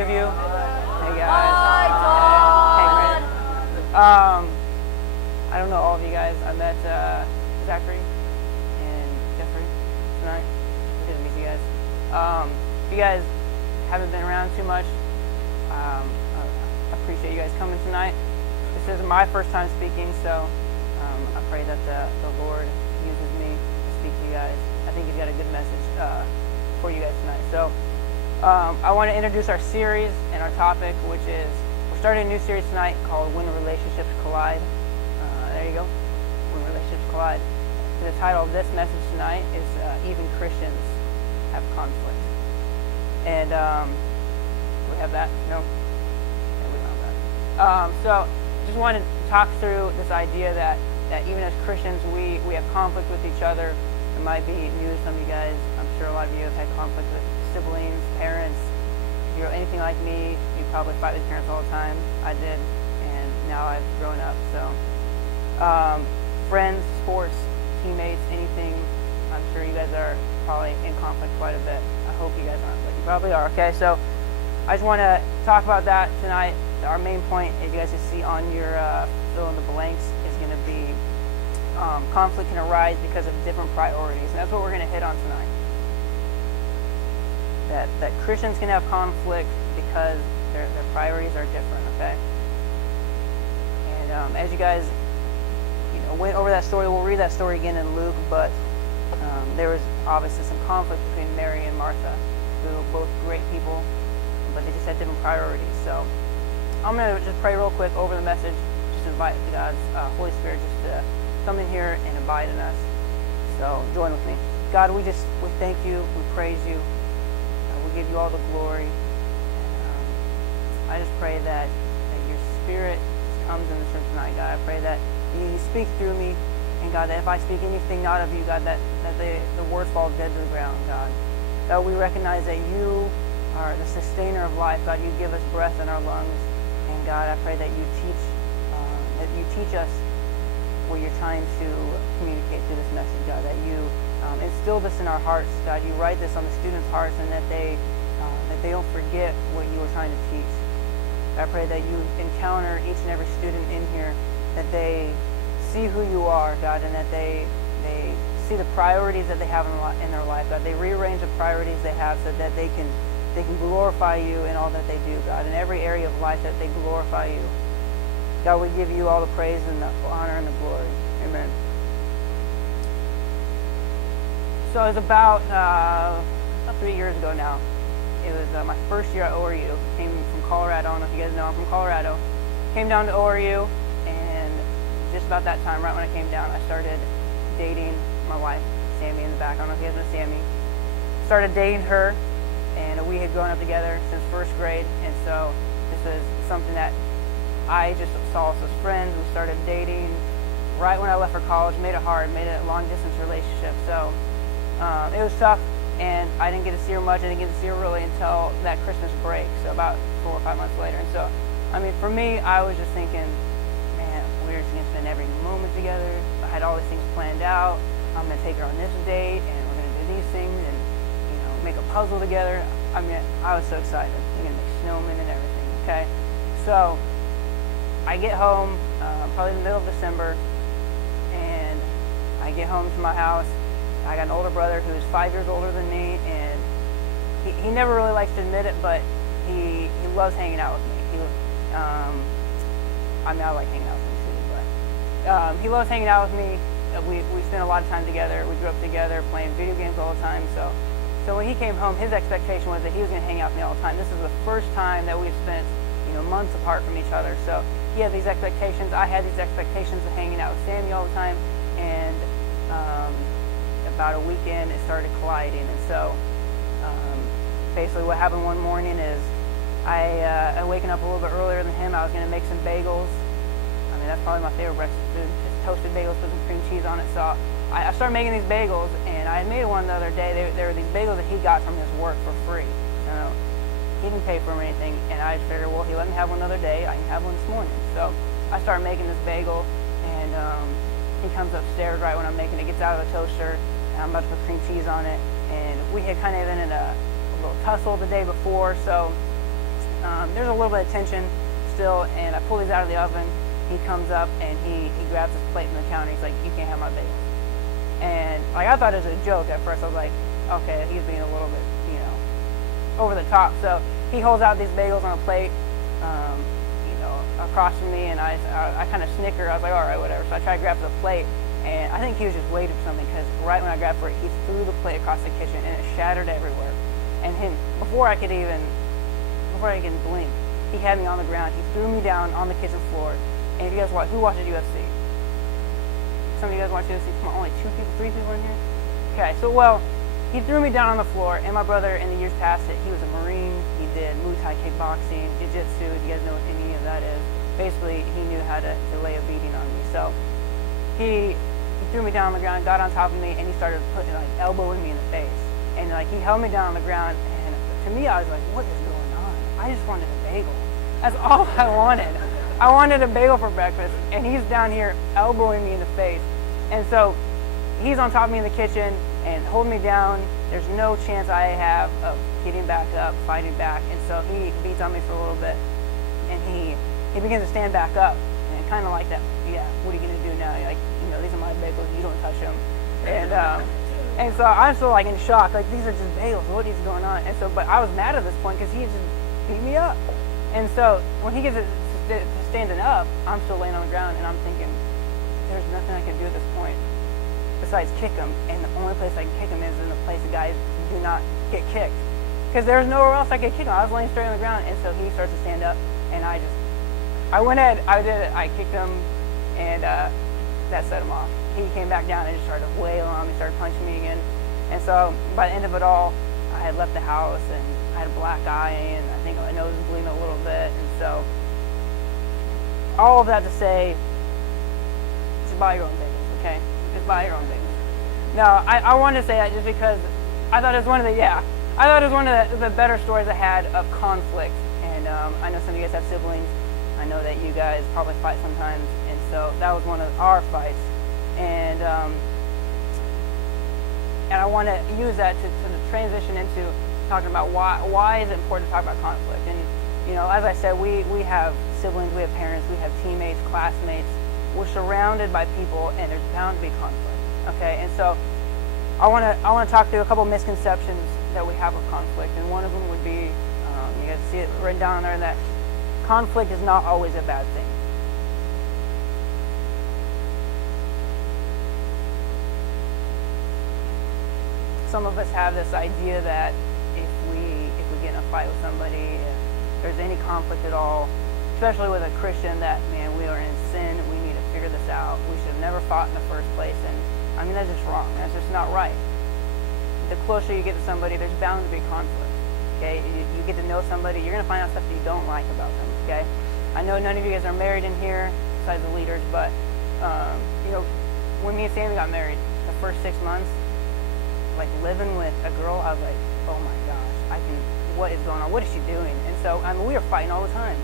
few of you. Hey guys. Hi, Hey, Todd. I don't know all of you guys. I met Zachary and Jeffrey tonight. Good to meet you guys. If you guys haven't been around too much, I appreciate you guys coming tonight. This is my first time speaking, so I pray that the Lord uses me to speak to you guys. I think He's got a good message for you guys tonight. So I want to introduce our series and our topic, which is, we're starting a new series tonight called When Relationships Collide. There you go. When Relationships Collide. The title of this message tonight is Even Christians Have Conflict. And we have that? No? Yeah, we don't have that. So just wanted to talk through this idea that even as Christians, we have conflict with each other. It might be new to some of you guys. I'm sure a lot of you have had conflict with siblings, parents. If you're anything like me, you probably fight with parents all the time. I did, and now I've grown up. So friends, sports, teammates, anything. I'm sure you guys are probably in conflict quite a bit. I hope you guys aren't, but you probably are. Okay, so I just want to talk about that tonight. Our main point, if you guys can see on your fill in the blanks, is going to be conflict can arise because of different priorities, and that's what we're going to hit on tonight. That Christians can have conflict because their priorities are different. Okay, and as you guys went over that story, we'll read that story again in Luke, but there was obviously some conflict between Mary and Martha, who were both great people, but they just had different priorities. So I'm going to just pray real quick over the message, just invite God's Holy Spirit just to come in here and abide in us. So join with me. God, we thank you, we praise you, we give you all the glory. And, I just pray that your Spirit just comes in this room tonight, God. I pray that you speak through me, and God, that if I speak anything not of you, God, that the word falls dead to the ground, God. God, we recognize that you are the sustainer of life. God, you give us breath in our lungs. And God, I pray that you teach us what you're trying to communicate through this message, God, that you instill this in our hearts, God. You write this on the students' hearts, and that they don't forget what you were trying to teach. I pray that you encounter each and every student in here, that they see who you are, God, and that they see the priorities that they have in their life, God. They rearrange the priorities they have so that they can glorify you in all that they do, God. In every area of life, that they glorify you. God, we give you all the praise and the honor and the glory. Amen. So it was about 3 years ago now. It was my first year at ORU. Came from Colorado. I don't know if you guys know, I'm from Colorado. Came down to ORU, and just about that time, right when I came down, I started dating my wife, Sammy, in the back. I don't know if you guys know Sammy. Started dating her, and we had grown up together since first grade, and so this was something that I just saw us as friends. We started dating right when I left for college. Made it hard, made it a long-distance relationship. So it was tough, and I didn't get to see her much. I didn't get to see her really until that Christmas break, so about 4 or 5 months later. And so, I mean, for me, I was just thinking, man, we're just going to spend every moment together. I had all these things planned out. I'm going to take her on this date, and we're going to do these things, and make a puzzle together. I mean, I was so excited. We're going to make snowmen and everything, okay? So I get home, probably in the middle of December, and I get home to my house. I got an older brother who is 5 years older than me, and he never really likes to admit it, but he loves hanging out with me. I mean, I like hanging out with him too, but he loves hanging out with me. We spent a lot of time together. We grew up together, playing video games all the time. So when he came home, his expectation was that he was going to hang out with me all the time. This is the first time that we've spent months apart from each other. So he had these expectations. I had these expectations of hanging out with Sammy all the time. And about a weekend, it started colliding. And so basically what happened one morning is I waking up a little bit earlier than him. I was going to make some bagels. I mean, that's probably my favorite breakfast food, just toasted bagels with some cream cheese on it. So I started making these bagels, and I had made one the other day. They were these bagels that he got from his work for free. He didn't pay for them or anything, and I just figured, well, he let me have one the other day. I can have one this morning. So I started making this bagel, and he comes upstairs right when I'm making it, gets out of the toaster, and I'm about to put cream cheese on it. And we had kind of been in a little tussle the day before, so there's a little bit of tension still, and I pull these out of the oven. He comes up and he grabs his plate from the counter. He's like, "You can't have my bagels." And like I thought it was a joke at first. I was like, okay, he's being a little bit, over the top. So he holds out these bagels on a plate, across from me, and I kind of snicker. I was like, all right, whatever. So I tried to grab the plate, and I think he was just waiting for something, because right when I grabbed for it, he threw the plate across the kitchen, and it shattered everywhere. And before I can blink, he had me on the ground. He threw me down on the kitchen floor. And if you guys who watches UFC? Some of you guys watch UFC? Come on, only 3 people in here? Okay, so he threw me down on the floor, and my brother, in the years past, he was a Marine. He did Muay Thai kickboxing, jiu-jitsu, if you guys know what any of that is. Basically, he knew how to lay a beating on me. So he threw me down on the ground, got on top of me, and he started elbowing me in the face. And he held me down on the ground, and to me, I was like, what is going on? I just wanted a bagel. That's all I wanted. I wanted a bagel for breakfast, and he's down here elbowing me in the face. And so he's on top of me in the kitchen and holding me down. There's no chance I have of getting back up, fighting back. And so he beats on me for a little bit, and he begins to stand back up, and kind of like that, yeah, what are you going to do now? You're like, these are my bagels, you don't touch them. And so I'm still in shock, these are just bagels, what is going on? And so, but I was mad at this point because he just beat me up. And so when he gets it to standing up, I'm still laying on the ground, and I'm thinking, there's nothing I can do at this point besides kick him. And the only place I can kick him is in the place the guys do not get kicked, because there's nowhere else I could kick him. I was laying straight on the ground, and so he starts to stand up, and I went ahead, I did it, I kicked him, and that set him off. He came back down and just started wailing on me, started punching me again. And so by the end of it all, I had left the house, and I had a black eye, and I think my nose was bleeding a little bit. And so all of that to say, just buy your own bagels, okay? Just buy your own bagels. Now, I wanted to say that just because I thought it was one of the better stories I had of conflict. And I know some of you guys have siblings. I know that you guys probably fight sometimes, and so that was one of our fights. And I want to use that to transition into talking about why is it important to talk about conflict. And as I said, we have siblings, we have parents, we have teammates, classmates. We're surrounded by people, and there's bound to be conflict. Okay, and so I want to talk through a couple misconceptions that we have of conflict, and one of them would be, you guys see it written down there, that conflict is not always a bad thing. Some of us have this idea that if we get in a fight with somebody, if there's any conflict at all, especially with a Christian, that, man, we are in sin, we need to figure this out, we should have never fought in the first place. And I mean, that's just wrong. That's just not right. The closer you get to somebody, there's bound to be conflict. Okay, you get to know somebody, you're going to find out stuff that you don't like about them. Okay, I know none of you guys are married in here, besides the leaders, but when me and Sammy got married, the first 6 months, living with a girl, I was like, oh my gosh, what is going on? What is she doing? And so, I mean, we were fighting all the time.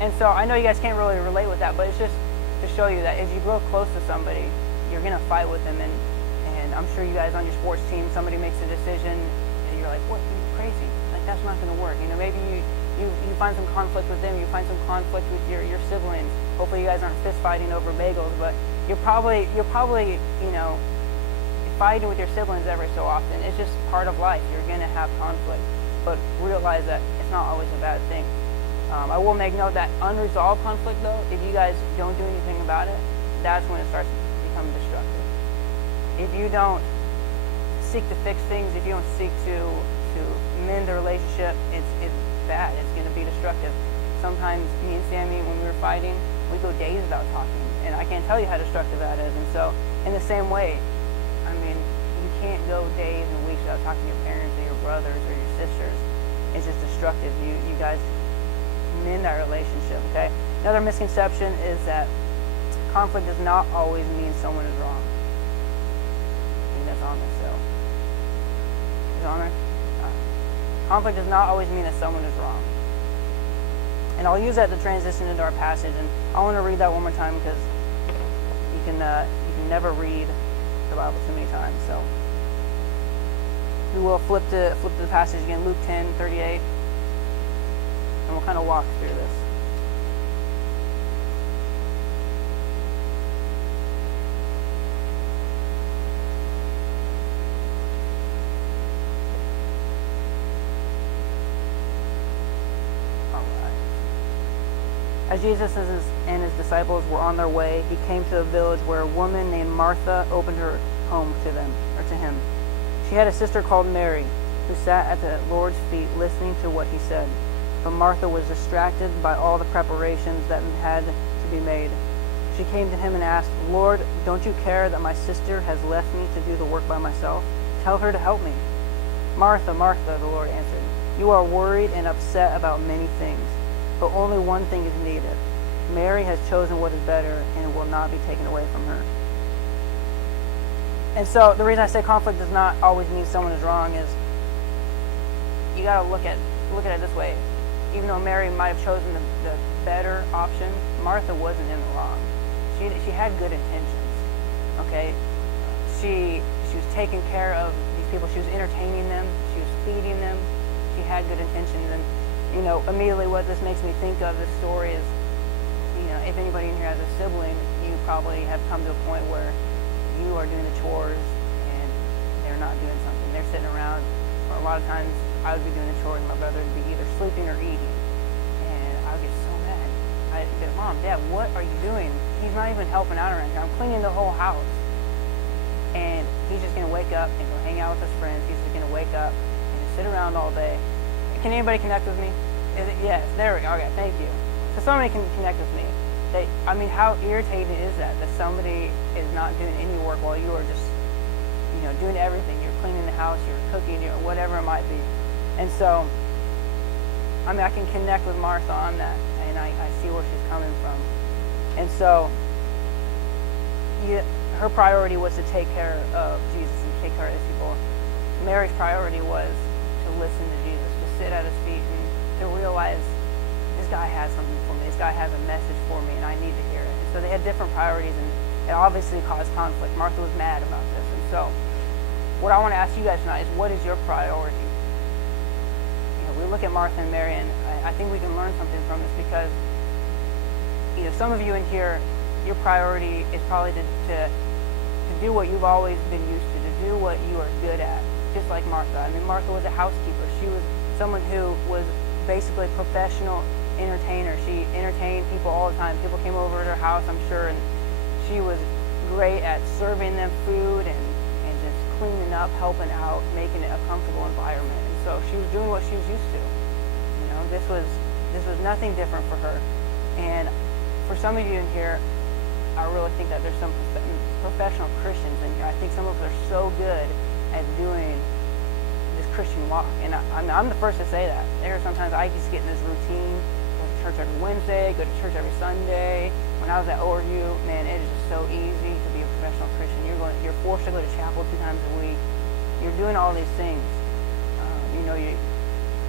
And so I know you guys can't really relate with that, but it's just to show you that as you grow close to somebody, you're going to fight with them. And I'm sure you guys on your sports team, somebody makes a decision, and you're like, what? You're crazy. That's not going to work. Maybe you find some conflict with them, you find some conflict with your siblings. Hopefully you guys aren't fist fighting over bagels, but you're probably fighting with your siblings every so often. It's just part of life. You're going to have conflict, but realize that it's not always a bad thing. I will make note that unresolved conflict, though, if you guys don't do anything about it, that's when it starts to become destructive. If you don't seek to fix things, if you don't seek to mend the relationship, it's bad. It's going to be destructive. Sometimes me and Sammy, when we were fighting, we go days without talking, and I can't tell you how destructive that is. And so, in the same way, I mean, you can't go days and weeks without talking to your parents or your brothers or your sisters. It's just destructive. You guys mend that relationship, okay? Another misconception is that conflict does not always mean someone is wrong. I think that's on there still. Is it on there? Conflict does not always mean that someone is wrong. And I'll use that to transition into our passage. And I want to read that one more time because you can never read the Bible too many times. So we will flip to the passage again, Luke 10:38, and we'll kind of walk through this. As Jesus and his disciples were on their way, he came to a village where a woman named Martha opened her home to him. She had a sister called Mary, who sat at the Lord's feet listening to what he said. But Martha was distracted by all the preparations that had to be made. She came to him and asked, "Lord, don't you care that my sister has left me to do the work by myself? Tell her to help me." "Martha, Martha," the Lord answered, "you are worried and upset about many things, but only one thing is needed. Mary has chosen what is better, and it will not be taken away from her." And so the reason I say conflict does not always mean someone is wrong is you got to look at it this way. Even though Mary might have chosen the better option, Martha wasn't in the wrong. She had good intentions. Okay, she was taking care of these people. She was entertaining them. She was feeding them. She had good intentions. And immediately what this makes me think of this story is, if anybody in here has a sibling, you probably have come to a point where you are doing the chores and they're not doing something. They're sitting around, or a lot of times I would be doing the chores and my brother would be either sleeping or eating. And I would get so mad. I'd be like, "Mom, Dad, what are you doing? He's not even helping out around here. I'm cleaning the whole house." And he's just going to wake up and go hang out with his friends. He's just going to wake up and sit around all day. Can anybody connect with me? Yes, there we go. Okay, thank you. So somebody can connect with me. How irritating is that somebody is not doing any work while you are just, doing everything. You're cleaning the house, you're cooking, whatever it might be. And so, I can connect with Martha on that, and I see where she's coming from. And so, her priority was to take care of Jesus and take care of his people. Mary's priority was to listen to Jesus, to sit at his feet and to realize this guy has something for me. This guy has a message for me, and I need to hear it. And so they had different priorities, and it obviously caused conflict. Martha was mad about this. And so what I want to ask you guys tonight is, what is your priority? We look at Martha and Mary, and I think we can learn something from this because some of you in here, your priority is probably to do what you've always been used to do what you are good at, just like Martha. Martha was a housekeeper. She was someone who was basically a professional entertainer. She entertained people all the time. People came over to her house, I'm sure, and she was great at serving them food and just cleaning up, helping out, making it a comfortable environment. And so she was doing what she was used to. This was nothing different for her. And for some of you in here, I really think that there's some professional Christians in here. I think some of us are so good at doing this Christian walk. And I'm the first to say that. There are sometimes I just get in this routine, go to church every Wednesday, go to church every Sunday. When I was at ORU, man, it is just so easy to be a professional Christian. You're forced to go to chapel 2 times a week. You're doing all these things.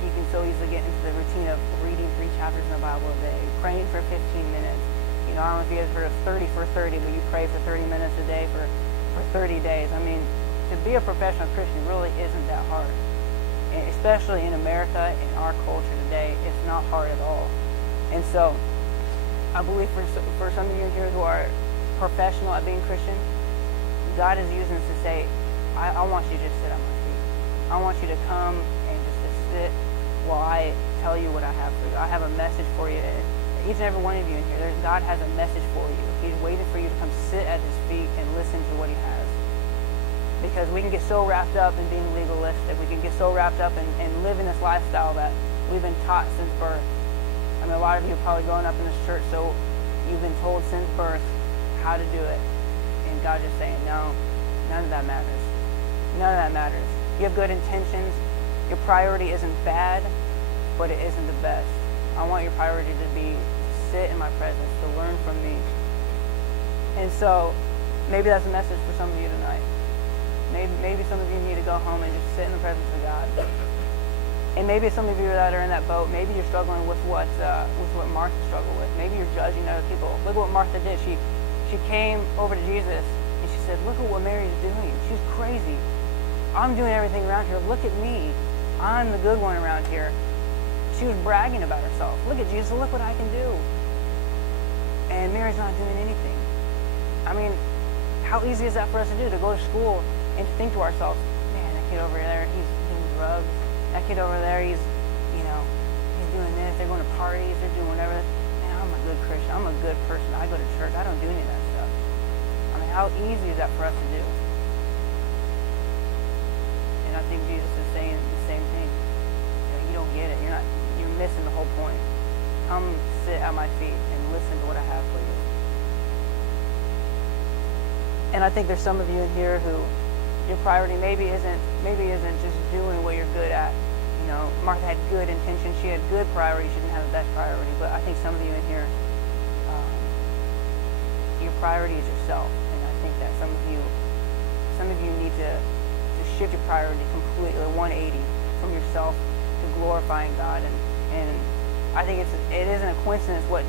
You can so easily get into the routine of reading 3 chapters in the Bible a day, praying for 15 minutes. I don't know if you guys heard of 30 for 30, but you pray for 30 minutes a day for 30 days. To be a professional Christian really isn't that hard. And especially in America, in our culture today, it's not hard at all. And so, I believe for some of you here who are professional at being Christian, God is using this to say, I want you to just sit at my feet. I want you to come and just to sit while I tell you what I have for you. I have a message for you. Each and every one of you in here, God has a message for you. He's waiting for you to come sit at his feet and listen to what he has. Because we can get so wrapped up in being legalistic. We can get so wrapped up in living this lifestyle that we've been taught since birth. A lot of you are probably growing up in this church, so you've been told since birth how to do it. And God's just saying, no, none of that matters. None of that matters. You have good intentions. Your priority isn't bad, but it isn't the best. I want your priority to be to sit in my presence, to learn from me. And so maybe that's a message for some of you tonight. Maybe some of you need to go home and just sit in the presence of God. And maybe some of you that are in that boat, maybe you're struggling with what Martha struggled with. Maybe you're judging other people. Look at what Martha did. She came over to Jesus and she said, "Look at what Mary's doing. She's crazy. I'm doing everything around here. Look at me. I'm the good one around here." She was bragging about herself. Look at Jesus, look what I can do. And Mary's not doing anything. I mean, how easy is that for us to do, to go to school and to think to ourselves, man, that kid over there, he's doing drugs. That kid over there, he's doing this. They're going to parties. They're doing whatever. Man, I'm a good Christian. I'm a good person. I go to church. I don't do any of that stuff. I mean, how easy is that for us to do? And I think Jesus is saying the same thing. You don't get it. You're missing the whole point. Come sit at my feet and listen to what I have for you. And I think there's some of you in here who your priority maybe isn't just doing what you're good at. You know, Martha had good intentions. She had good priorities. She didn't have the best priority. But I think some of you in here, your priority is yourself. And I think that some of you need to shift your priority completely, 180, from yourself to glorifying God. And I think it isn't a coincidence what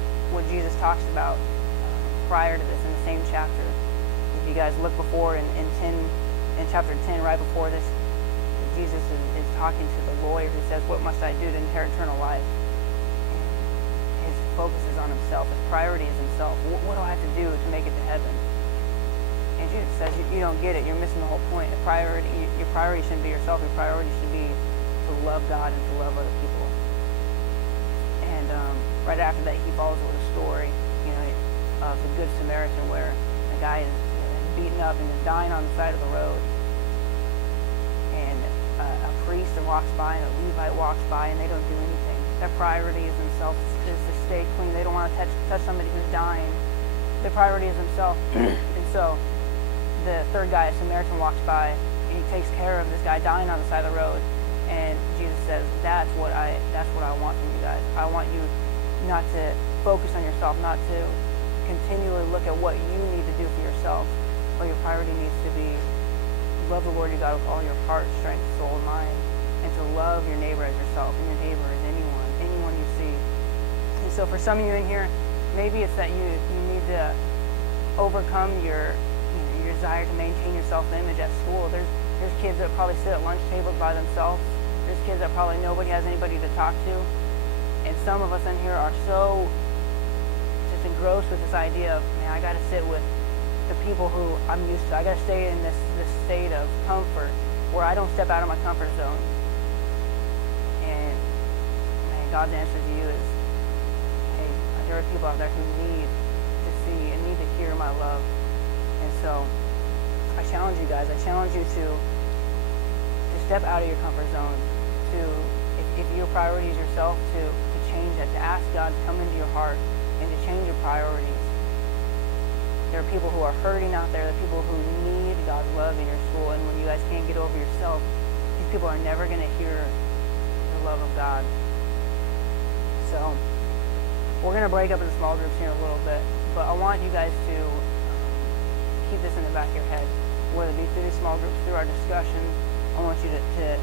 Jesus talks about prior to this in the same chapter. If you guys look before in chapter 10, right before this, Jesus is talking to the lawyer who says, what must I do to inherit eternal life? And his focus is on himself. His priority is himself. What do I have to do to make it to heaven? And Jesus says, you don't get it. You're missing the whole point. Your priority shouldn't be yourself. Your priority should be to love God and to love other people. And right after that, he follows it with a story, of the Good Samaritan, where a guy is beaten up and is dying on the side of the road. And a priest walks by and a Levite walks by, and they don't do anything. Their priority is themselves, is to stay clean. They don't want to touch somebody who's dying. Their priority is themselves. And so the third guy, a Samaritan, walks by, and he takes care of this guy dying on the side of the road. And Jesus says, that's what I want from you guys. I want you not to focus on yourself, not to continually look at what you need to do for yourself, but your priority needs to be love the Lord your God with all your heart, strength, soul, and mind, and to love your neighbor as yourself, and your neighbor as anyone you see. And so for some of you in here, maybe it's that you need to overcome your desire to maintain your self-image at school. There's kids that probably sit at lunch tables by themselves. There's kids that probably nobody has anybody to talk to. And some of us in here are so just engrossed with this idea of, man, I got to sit with the people who I'm used to. I got to stay in this state of comfort where I don't step out of my comfort zone. And man, God's answer to you is, hey, there are people out there who need to see and need to hear my love. And so I challenge you guys. I challenge you to step out of your comfort zone. To, if your priority is yourself, to change that. To ask God to come into your heart and to change your priorities. There are people who are hurting out there. There are people who need God's love in your school. And when you guys can't get over yourself, these people are never going to hear the love of God. So we're going to break up into small groups here in a little bit. But I want you guys to keep this in the back of your head. Whether it be through these small groups, through our discussion, I want you to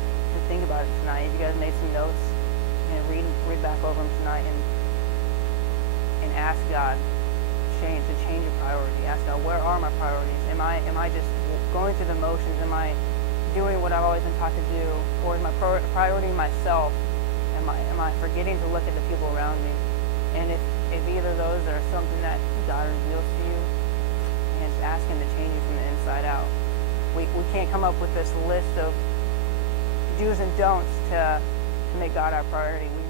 think about it tonight. If you guys made some notes, read back over them tonight and ask God to change your priority. Ask God, where are my priorities? Am I just going through the motions? Am I doing what I've always been taught to do? Or is my priority myself? Am I forgetting to look at the people around me? And if either of those are something that God reveals to you, and just ask Him to change you from the inside out. We can't come up with this list of do's and don'ts to make God our priority. We